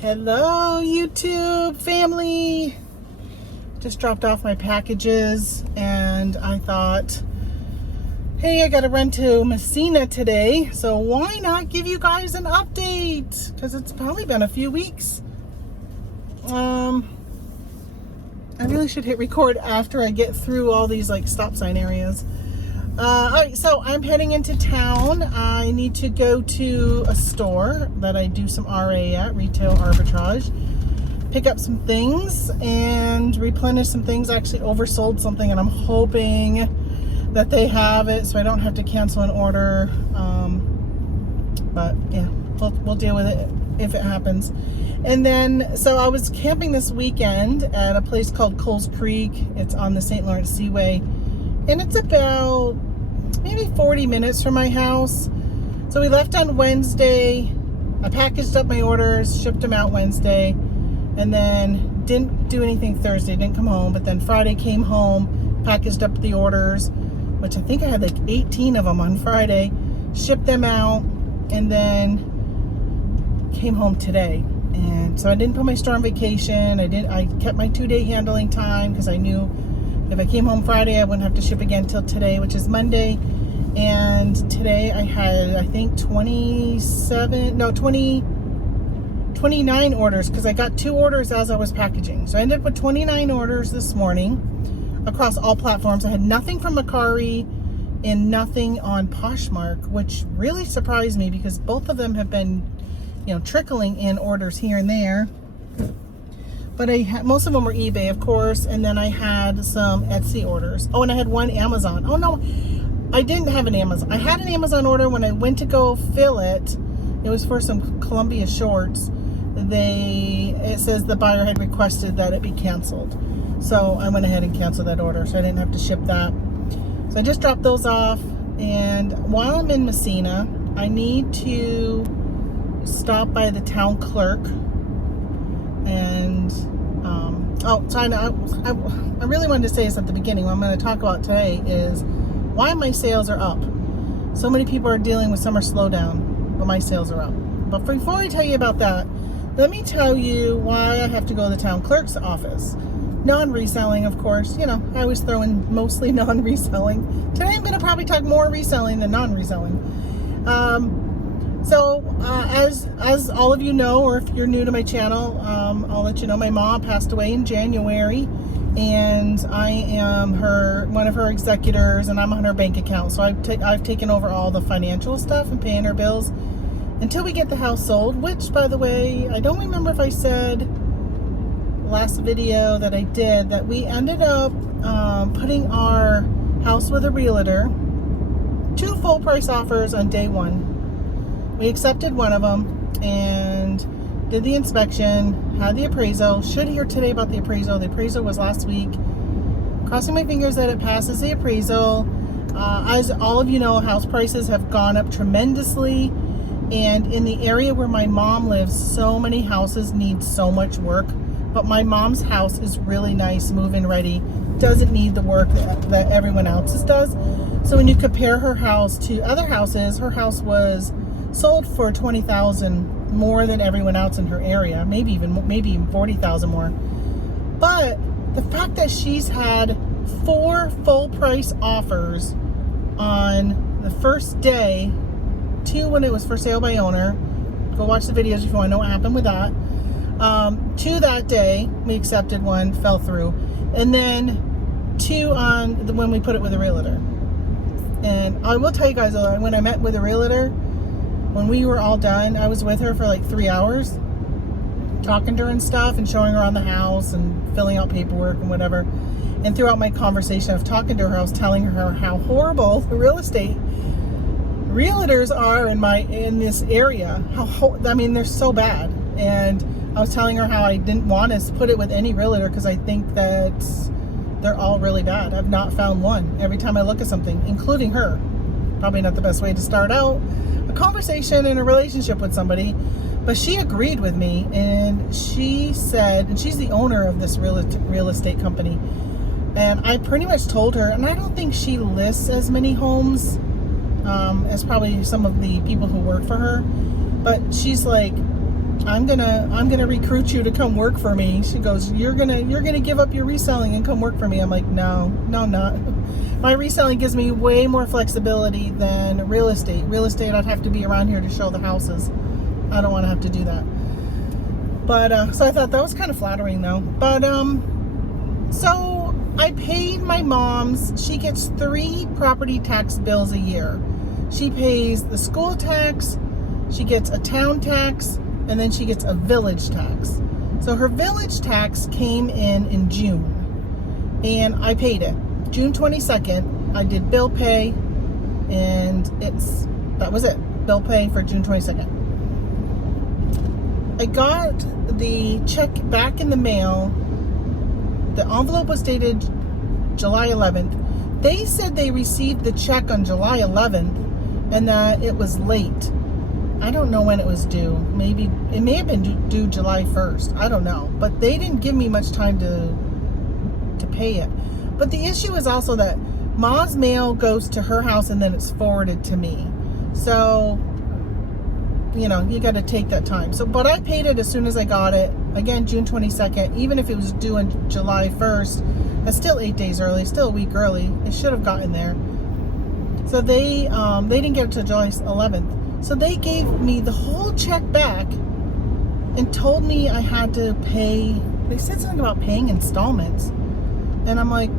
Hello, YouTube family. Just dropped off my packages and I thought, hey, I got to run to Messina today, so why not give you guys an update? Because it's probably been a few weeks. I really should hit record after I get through all these like stop sign areas. All right, so I'm heading into town. I need to go to a store that I do some RA at, retail arbitrage, pick up some things and replenish some things. I actually oversold something and I'm hoping that they have it so I don't have to cancel an order. But yeah, we'll deal with it if it happens. And then, so I was camping this weekend at a place called Coles Creek. It's on the St. Lawrence Seaway. And it's about maybe 40 minutes from my house. So we left on Wednesday. I packaged up my orders, shipped them out Wednesday, and then didn't do anything Thursday, didn't come home. But then Friday came home, packaged up the orders, which I think I had like 18 of them on Friday, shipped them out, and then came home today. And so I didn't put my store on vacation. I kept my 2-day handling time because I knew if I came home Friday, I wouldn't have to ship again till today, which is Monday. And today I had, I think 29 orders because I got 2 orders as I was packaging. So I ended up with 29 orders this morning across all platforms. I had nothing from Macari and nothing on Poshmark, which really surprised me because both of them have been, trickling in orders here and there. But most of them were eBay, of course, and then I had some Etsy orders. Oh, and I had one Amazon. Oh no, I didn't have an Amazon. I had an Amazon order when I went to go fill it. It was for some Columbia shorts. It says the buyer had requested that it be canceled. So I went ahead and canceled that order, so I didn't have to ship that. So I just dropped those off, and while I'm in Messina, I need to stop by the town clerk. And so I really wanted to say this at the beginning. What I'm going to talk about today is why my sales are up. So many people are dealing with summer slowdown, but my sales are up. But before I tell you about that, let me tell you why I have to go to the town clerk's office. Non-reselling, of course. I always throw in mostly non-reselling. Today I'm going to probably talk more reselling than non-reselling. So as all of you know, or if you're new to my channel, I'll let you know my mom passed away in January, and I am one of her executors, and I'm on her bank account. So I've taken over all the financial stuff and paying her bills until we get the house sold. Which, by the way, I don't remember if I said last video that I did that we ended up putting our house with a realtor. 2 full price offers on day 1. We accepted one of them and did the inspection, had the appraisal. Should hear today about the appraisal. The appraisal was last week. Crossing my fingers that it passes the appraisal. As all of you know, house prices have gone up tremendously. And in the area where my mom lives, so many houses need so much work. But my mom's house is really nice, move-in ready. Doesn't need the work that everyone else's does. So when you compare her house to other houses, her house was sold for $20,000 more than everyone else in her area, maybe even $40,000 more. But the fact that she's had 4 full price offers on the first day, 2 when it was for sale by owner. Go watch the videos if you want to know what happened with that. 2 that day, we accepted one, fell through, and then 2 on when we put it with a realtor. And I will tell you guys, when I met with a realtor, when we were all done, I was with her for like 3 hours, talking to her and stuff and showing her around the house and filling out paperwork and whatever. And throughout my conversation of talking to her, I was telling her how horrible the real estate realtors are in this area. They're so bad. And I was telling her how I didn't want to put it with any realtor because I think that they're all really bad. I've not found one every time I look at something, including her. Probably not the best way to start out a conversation and a relationship with somebody, but she agreed with me, and she said, and she's the owner of this real estate company, and I pretty much told her, and I don't think she lists as many homes as probably some of the people who work for her, but she's like, I'm gonna recruit you to come work for me. She goes, you're gonna give up your reselling and come work for me. I'm like, no, I'm not. My reselling gives me way more flexibility than real estate. Real estate, I'd have to be around here to show the houses. I don't want to have to do that. But so I thought that was kind of flattering though. But so I paid my mom's. She gets 3 property tax bills a year. She pays the school tax, she gets a town tax, and then she gets a village tax. So her village tax came in June, and I paid it. June 22nd, I did bill pay, and that was it. Bill pay for June 22nd. I got the check back in the mail. The envelope was dated July 11th. They said they received the check on July 11th and that it was late. I don't know when it was due. Maybe it may have been due July 1st. I don't know. But they didn't give me much time to pay it. But the issue is also that Ma's mail goes to her house and then it's forwarded to me. So, you know, you got to take that time. So, but I paid it as soon as I got it. Again, June 22nd. Even if it was due on July 1st, that's still 8 days early, still a week early. It should have gotten there. So they didn't get it till July 11th. So they gave me the whole check back and told me I had to pay. They said something about paying installments. And I'm like,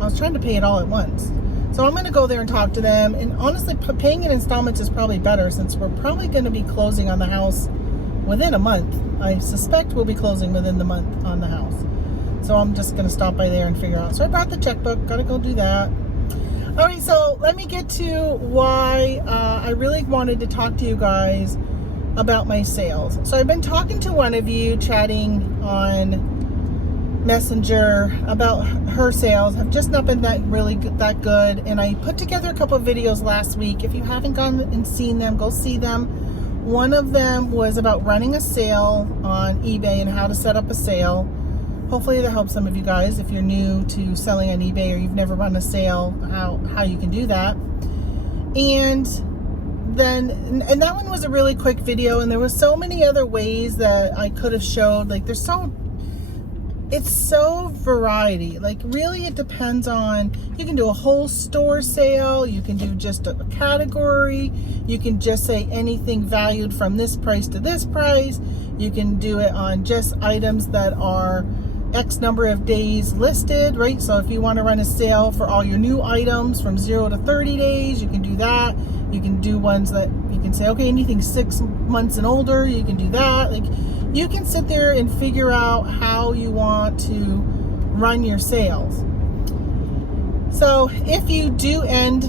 I was trying to pay it all at once. So I'm going to go there and talk to them. And honestly, paying in installments is probably better since we're probably going to be closing on the house within a month. I suspect we'll be closing within the month on the house. So I'm just going to stop by there and figure out. So I brought the checkbook. Got to go do that. All right, so let me get to why I really wanted to talk to you guys about my sales. So I've been talking to one of you, chatting on Messenger about her sales. Have just not been that good. And I put together a couple of videos last week. If you haven't gone and seen them, go see them. One of them was about running a sale on eBay and how to set up a sale. Hopefully that helps some of you guys if you're new to selling on eBay or you've never run a sale, how you can do that. And that one was a really quick video, and there was so many other ways that I could have showed. Like it's so variety. Like really it depends on, you can do a whole store sale, you can do just a category, you can just say anything valued from this price to this price, you can do it on just items that are X number of days listed, right? So if you want to run a sale for all your new items from 0 to 30 days, you can do that. You can do ones that you can say, okay, anything 6 months and older, you can do that. Like you can sit there and figure out how you want to run your sales. So if you do end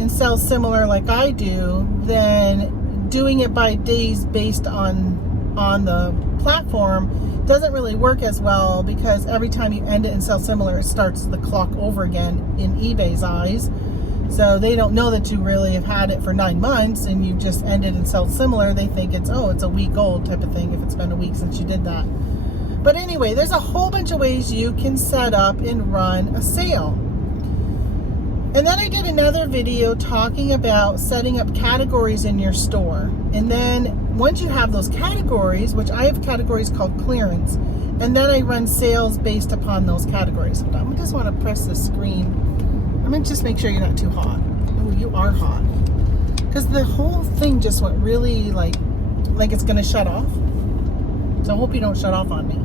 and sell similar like I do, then doing it by days based on the platform doesn't really work as well, because every time you end it and sell similar, it starts the clock over again in eBay's eyes. So they don't know that you really have had it for 9 months and you just ended and sell similar. They think it's a week old type of thing if it's been a week since you did that. But anyway, there's a whole bunch of ways you can set up and run a sale. And then I did another video talking about setting up categories in your store. And then once you have those categories, which I have categories called clearance, and then I run sales based upon those categories. Hold on, I just want to press the screen. I'm going to just make sure you're not too hot. Oh, you are hot. Because the whole thing just went really like it's going to shut off. So I hope you don't shut off on me.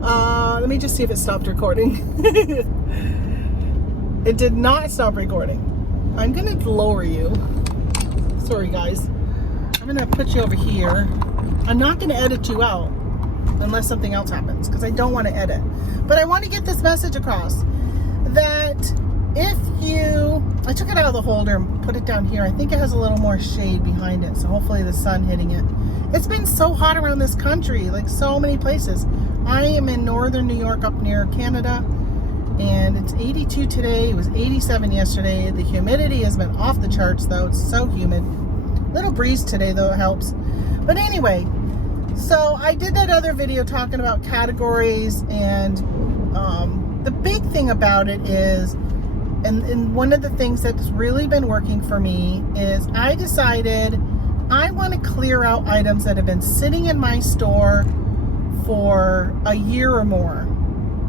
Let me just see if it stopped recording. It did not stop recording. I'm going to lower you. Sorry, guys. I'm going to put you over here. I'm not going to edit you out unless something else happens, because I don't want to edit. But I want to get this message across that if you... I took it out of the holder and put it down here. I think it has a little more shade behind it, so hopefully the sun hitting it. It's been so hot around this country, like so many places. I am in northern New York up near Canada, and it's 82 today. It was 87 yesterday. The humidity has been off the charts, though. It's so humid. Little breeze today, though, it helps. But anyway, so I did that other video talking about categories, and the big thing about it is, and one of the things that's really been working for me is I decided I want to clear out items that have been sitting in my store for a year or more.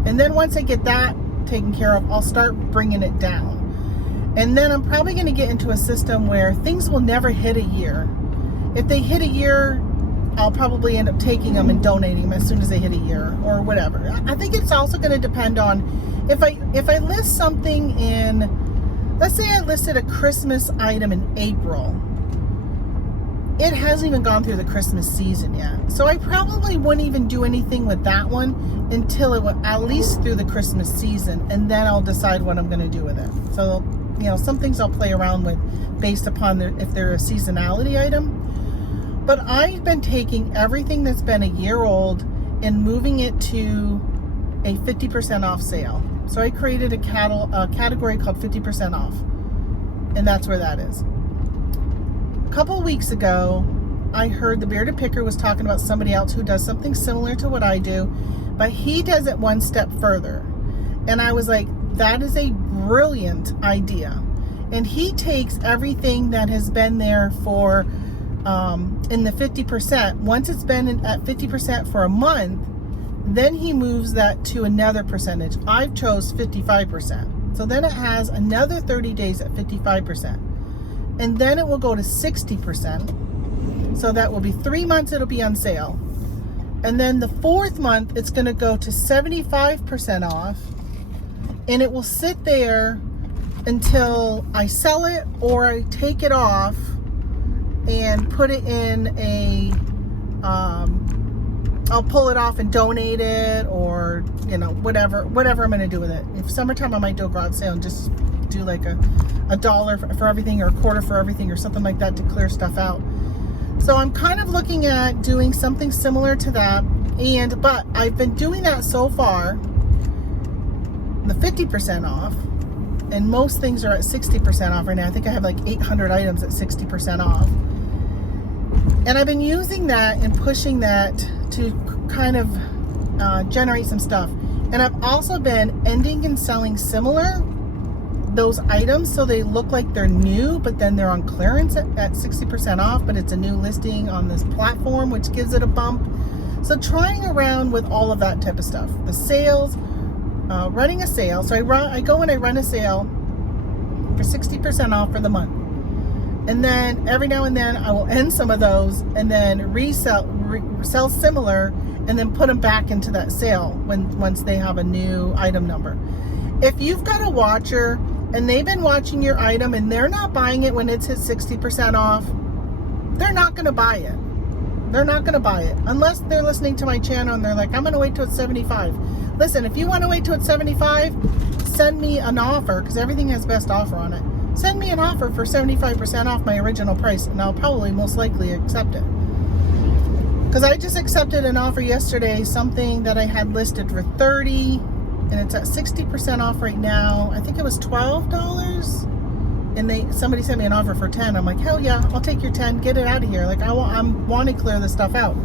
And then once I get that taken care of, I'll start bringing it down. And then I'm probably going to get into a system where things will never hit a year. If they hit a year, I'll probably end up taking them and donating them as soon as they hit a year or whatever. I think it's also going to depend on if I list something in, let's say I listed a Christmas item in April. It hasn't even gone through the Christmas season yet. So I probably wouldn't even do anything with that one until it went at least through the Christmas season, and then I'll decide what I'm going to do with it. So, you know, some things I'll play around with based upon if they're a seasonality item. But I've been taking everything that's been a year old and moving it to a 50% off sale. So I created a category called 50% off, and that's where that is. A couple of weeks ago, I heard the Bearded Picker was talking about somebody else who does something similar to what I do, but he does it one step further. And I was like, that is a brilliant idea. And he takes everything that has been there for in the 50%. Once it's been at 50% for a month, then he moves that to another percentage. I've chose 55%. So then it has another 30 days at 55%. And then it will go to 60%. So that will be 3 months it'll be on sale. And then the 4th month, it's going to go to 75% off. And it will sit there until I sell it or I take it off and put it in a, I'll pull it off and donate it, or, you know, whatever I'm going to do with it. If summertime, I might do a garage sale and just do like a $1 for everything or a quarter for everything or something like that to clear stuff out. So I'm kind of looking at doing something similar to that. But I've been doing that so far, the 50% off, and most things are at 60% off right now. I think I have like 800 items at 60% off. And I've been using that and pushing that to kind of generate some stuff. And I've also been ending and selling similar those items so they look like they're new, but then they're on clearance at 60% off, but it's a new listing on this platform, which gives it a bump. So trying around with all of that type of stuff. The sales, running a sale. So I go and I run a sale for 60% off for the month. And then every now and then I will end some of those and then sell similar, and then put them back into that sale once they have a new item number. If you've got a watcher and they've been watching your item and they're not buying it when it's hit 60% off, they're not going to buy it. They're not going to buy it unless they're listening to my channel and they're like, I'm going to wait till it's 75. Listen, if you want to wait till it's 75, send me an offer, because everything has best offer on it. Send me an offer for 75% off my original price, and I'll probably most likely accept it. Because I just accepted an offer yesterday, something that I had listed for $30, and it's at 60% off right now. I think it was $12, and somebody sent me an offer for 10. I'm like, hell yeah, I'll take your 10. Get it out of here. Like I want to clear this stuff out.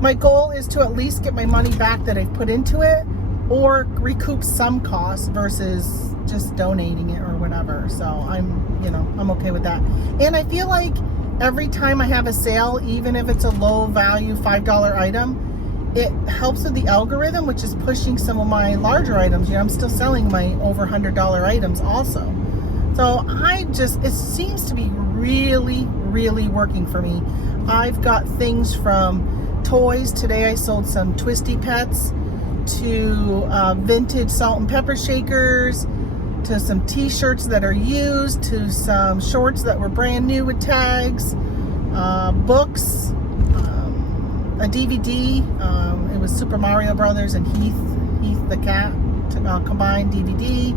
My goal is to at least get my money back that I've put into it, or recoup some costs versus just donating it or whatever. So I'm okay with that. And I feel like every time I have a sale, even if it's a low value $5 item, it helps with the algorithm, which is pushing some of my larger items. You know, I'm still selling my over $100 items also. So it seems to be really, really working for me. I've got things from toys. Today I sold some Twisty Pets, to vintage salt and pepper shakers, to some t-shirts that are used, to some shorts that were brand new with tags, books, a DVD. It was Super Mario Brothers and Heath the Cat combined DVD.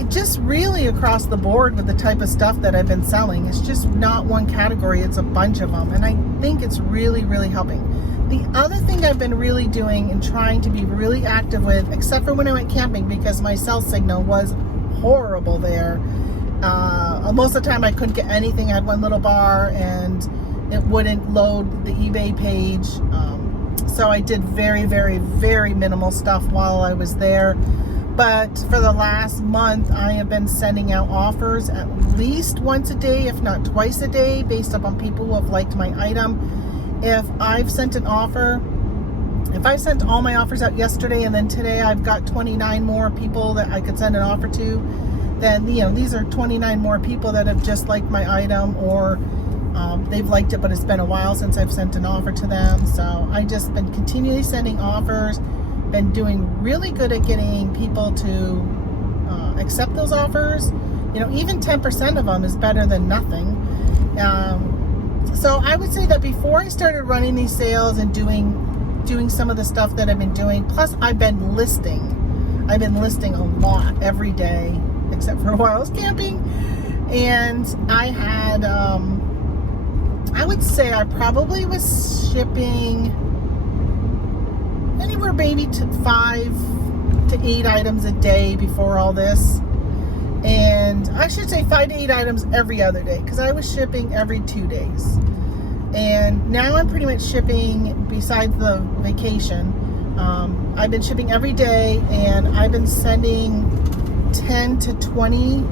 It just really across the board with the type of stuff that I've been selling. It's just not one category, it's a bunch of them, and I think it's really, really helping. The other thing I've been really doing and trying to be really active with, except for when I went camping because my cell signal was horrible there. Most of the time I couldn't get anything. I had one little bar and it wouldn't load the eBay page. So I did very, very, very minimal stuff while I was there. But for the last month, I have been sending out offers at least once a day, if not twice a day, based upon people who have liked my item. If I've sent an offer, if I sent all my offers out yesterday and then today I've got 29 more people that I could send an offer to, then, these are 29 more people that have just liked my item, or they've liked it, but it's been a while since I've sent an offer to them. So I just been continually sending offers, been doing really good at getting people to accept those offers. Even 10% of them is better than nothing. So I would say that before I started running these sales and doing some of the stuff that I've been doing, plus I've been listing a lot every day, except for a while I was camping. And I had, I would say I probably was shipping anywhere maybe to 5 to 8 items a day before all this. And I should say 5 to 8 items every other day, because I was shipping every 2 days. And now I'm pretty much shipping, besides the vacation, I've been shipping every day, and I've been sending 10 to 20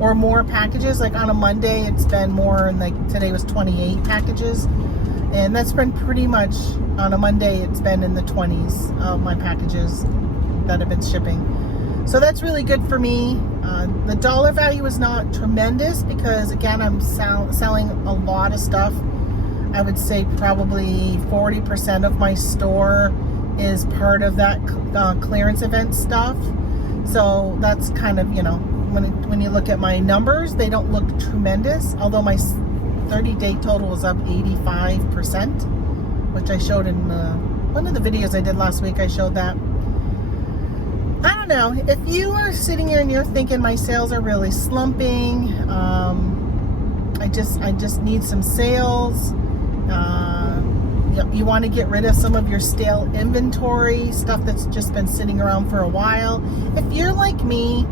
or more packages. Like on a Monday, it's been more, and like today was 28 packages. And that's been pretty much, on a Monday, it's been in the 20s of my packages that I've been shipping. So that's really good for me. The dollar value is not tremendous because, again, I'm selling a lot of stuff. I would say probably 40% of my store is part of that clearance event stuff. So that's kind of, when you look at my numbers, they don't look tremendous, although my 30-day total was up 85%, which I showed in one of the videos I did last week. I showed that. I don't know. If you are sitting here and you're thinking my sales are really slumping, I just need some sales. You want to get rid of some of your stale inventory, stuff that's just been sitting around for a while. If you're like me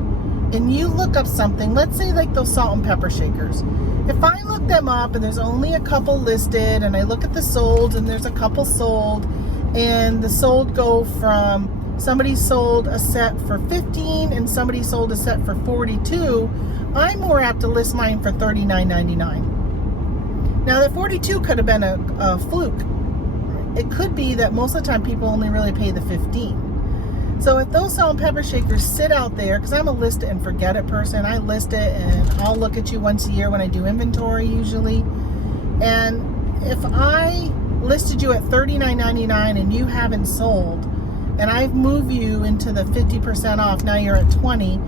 and you look up something, let's say like those salt and pepper shakers. If I look them up and there's only a couple listed, and I look at the solds and there's a couple sold, and the sold go from somebody sold a set for $15 and somebody sold a set for $42, I'm more apt to list mine for $39.99. Now, the 42 could have been a fluke. It could be that most of the time people only really pay the 15. So if those salt and pepper shakers sit out there, because I'm a list it and forget it person, I list it and I'll look at you once a year when I do inventory usually. And if I listed you at $39.99 and you haven't sold, and I've moved you into the 50% off, now you're at 20.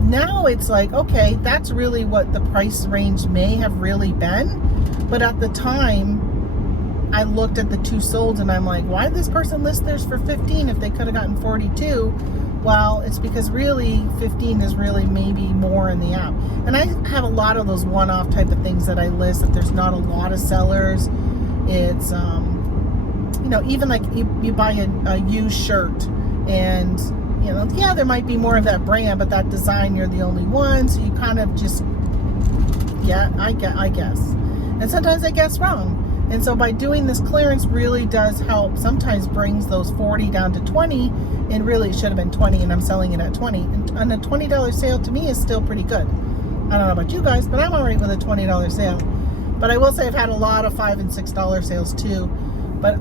Now it's like, okay, that's really what the price range may have really been. But at the time, I looked at the two solds and I'm like, why did this person list theirs for 15 if they could have gotten 42? Well, it's because really 15 is really maybe more in the app. And I have a lot of those one-off type of things that I list, that there's not a lot of sellers. It's, even like you buy a used shirt, and, yeah, there might be more of that brand, but that design, you're the only one. So you kind of just, yeah, I guess. And sometimes I guess wrong. And so by doing this clearance really does help. Sometimes brings those 40 down to 20, and really it should have been 20, and I'm selling it at 20. And a $20 sale to me is still pretty good. I don't know about you guys, but I'm all right with a $20 sale. But I will say I've had a lot of $5 and $6 sales too. But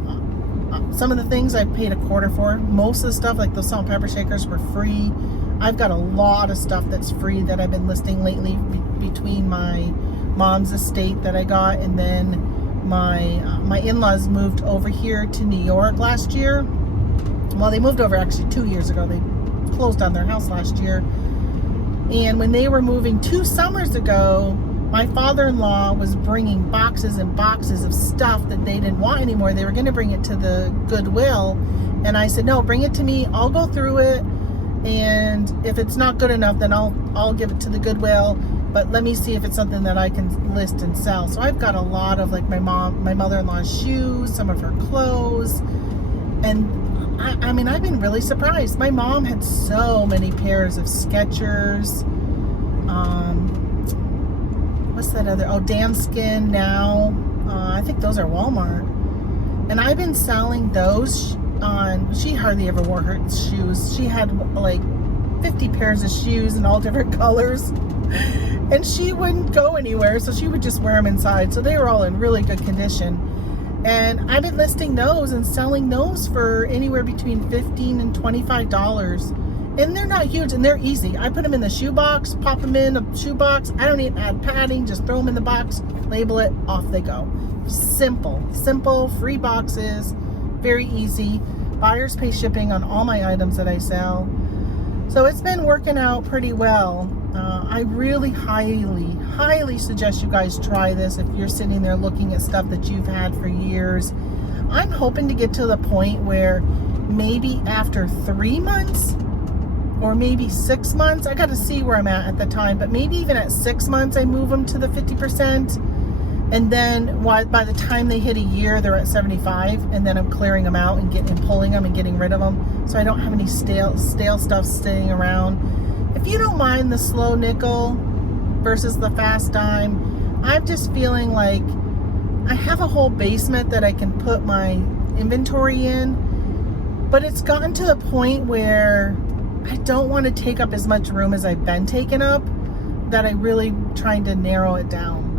some of the things I paid a quarter for. Most of the stuff, like those salt and pepper shakers, were free. I've got a lot of stuff that's free that I've been listing lately between my mom's estate that I got, and then my in-laws moved over here to New York last year. Well, they moved over actually 2 years ago. They closed on their house last year. And when they were moving 2 summers ago, my father-in-law was bringing boxes and boxes of stuff that they didn't want anymore. They were going to bring it to the Goodwill. And I said, no, bring it to me. I'll go through it. And if it's not good enough, then I'll give it to the Goodwill. But let me see if it's something that I can list and sell. So I've got a lot of like my mother-in-law's shoes, some of her clothes. And I mean, I've been really surprised. My mom had so many pairs of Skechers. What's that other? Oh, Danskin now. I think those are Walmart. And I've been selling those on, she hardly ever wore her shoes. She had like 50 pairs of shoes in all different colors. And she wouldn't go anywhere, so she would just wear them inside. So they were all in really good condition. And I've been listing those and selling those for anywhere between $15 and $25. And they're not huge, and they're easy. I put them in the shoe box, pop them in a shoe box. I don't even add padding, just throw them in the box, label it, off they go. Simple, free boxes, very easy. Buyers pay shipping on all my items that I sell. So it's been working out pretty well. I really highly suggest you guys try this if you're sitting there looking at stuff that you've had for years. I'm hoping to get to the point where maybe after 3 months or maybe 6 months, I got to see where I'm at the time, but maybe even at 6 months I move them to the 50%, and then by the time they hit a year they're at 75, and then I'm clearing them out and pulling them and getting rid of them, so I don't have any stale stuff staying around. If you don't mind the slow nickel versus the fast dime, I'm just feeling like I have a whole basement that I can put my inventory in, but it's gotten to the point where I don't want to take up as much room as I've been taking up, that I really trying to narrow it down.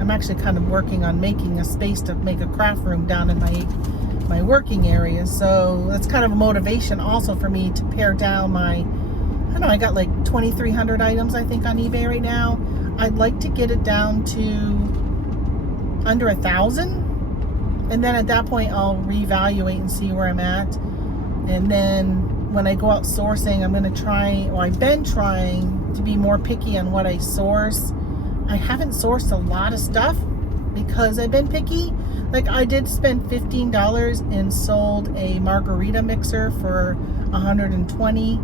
I'm actually kind of working on making a space to make a craft room down in my working area. So that's kind of a motivation also for me to pare down my, I don't know, I got like 2,300 items I think on eBay right now. I'd like to get it down to under 1,000. And then at that point I'll reevaluate and see where I'm at. And then when I go out sourcing, I'm going to try, or I've been trying to be more picky on what I source. I haven't sourced a lot of stuff because I've been picky. Like I did spend $15 and sold a margarita mixer for $120,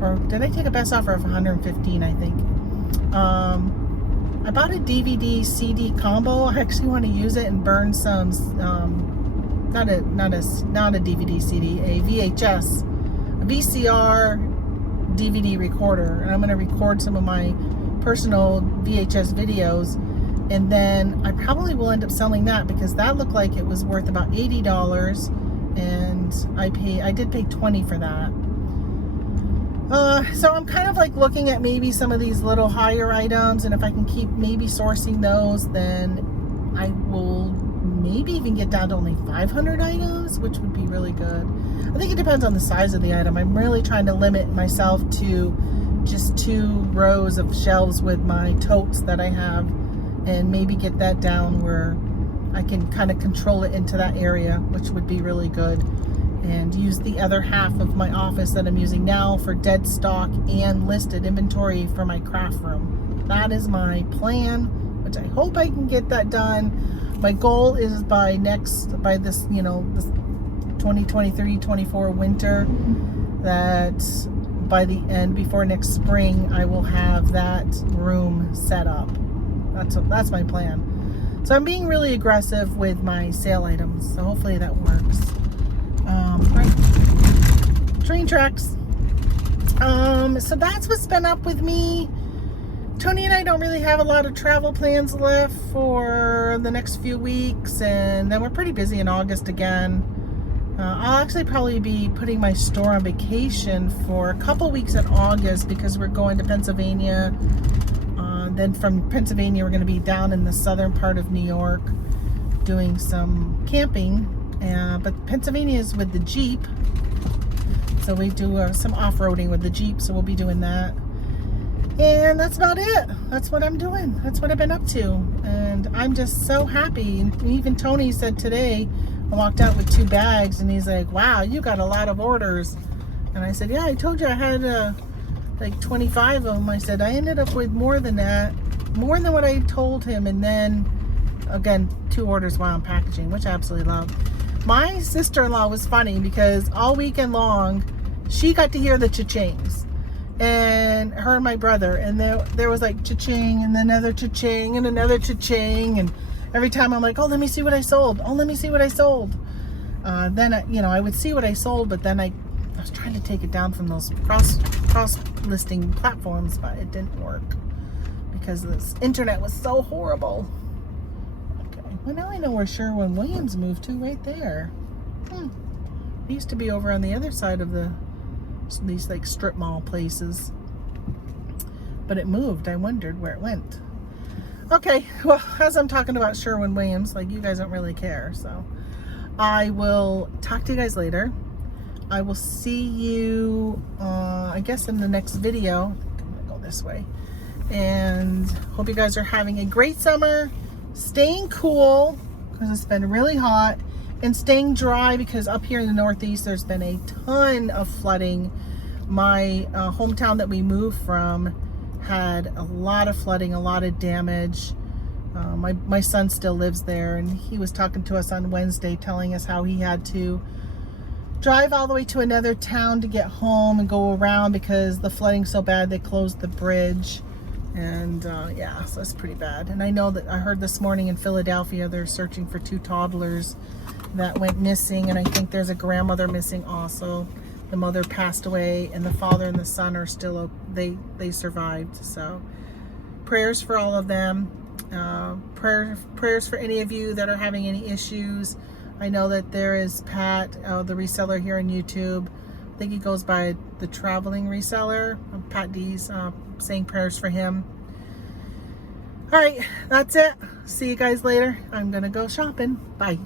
or did I take a best offer of $115? I think. I bought a DVD CD combo. I actually want to use it and burn some. Not a DVD CD, a VHS, a VCR DVD recorder, and I'm going to record some of my personal VHS videos, and then I probably will end up selling that because that looked like it was worth about $80, and I did pay $20 for that. So I'm kind of like looking at maybe some of these little higher items, and if I can keep maybe sourcing those, then I will maybe even get down to only 500 items, which would be really good. I think it depends on the size of the item. I'm really trying to limit myself to just 2 rows of shelves with my totes that I have, and maybe get that down where I can kind of control it into that area, which would be really good, and use the other half of my office that I'm using now for dead stock and listed inventory for my craft room. That is my plan, which I hope I can get that done. My goal is by this 2023-24 winter, that by the end, before next spring, I will have that room set up. That's my plan. So I'm being really aggressive with my sale items. So hopefully that works. Right. Train tracks. So that's what's been up with me. Tony and I don't really have a lot of travel plans left for the next few weeks, and then we're pretty busy in August again. I'll actually probably be putting my store on vacation for a couple weeks in August because we're going to Pennsylvania. Then from Pennsylvania, we're going to be down in the southern part of New York doing some camping. But Pennsylvania is with the Jeep. So we do some off-roading with the Jeep, so we'll be doing that. And that's about it. That's what I'm doing. That's what I've been up to. And I'm just so happy. And even Tony said today, I walked out with 2 bags, and he's like, wow, you got a lot of orders. And I said, yeah, I told you I had like 25 of them. I said, I ended up with more than that, more than what I told him. And then, again, 2 orders while I'm packaging, which I absolutely love. My sister-in-law was funny because all weekend long, she got to hear the cha-chings. And her and my brother, and there was like cha-ching and another cha-ching and another cha-ching, and every time I'm like, oh, let me see what I sold. Oh, let me see what I sold. Then I would see what I sold, but then I was trying to take it down from those cross listing platforms, but it didn't work because this internet was so horrible. Okay, well now I know where Sherwin-Williams moved to, right there. It used to be over on the other side of the these like strip mall places. But it moved. I wondered where it went. Okay, well, as I'm talking about Sherwin-Williams, like, you guys don't really care, so I will talk to you guys later. I will see you, I guess, in the next video. I'm gonna go this way. And hope you guys are having a great summer, staying cool, because it's been really hot, and staying dry, because up here in the Northeast, there's been a ton of flooding. My hometown that we moved from had a lot of flooding, a lot of damage. My son still lives there, and he was talking to us on Wednesday, telling us how he had to drive all the way to another town to get home and go around because the flooding's so bad they closed the bridge. And yeah, so that's pretty bad. And I know that I heard this morning in Philadelphia they're searching for 2 toddlers that went missing, and I think there's a grandmother missing also. The mother passed away, and the father and the son are still, they survived. So prayers for all of them. Prayers for any of you that are having any issues. I know that there is Pat, the reseller here on YouTube. I think he goes by the traveling reseller. Pat D's saying prayers for him. All right, that's it. See you guys later. I'm gonna go shopping. Bye.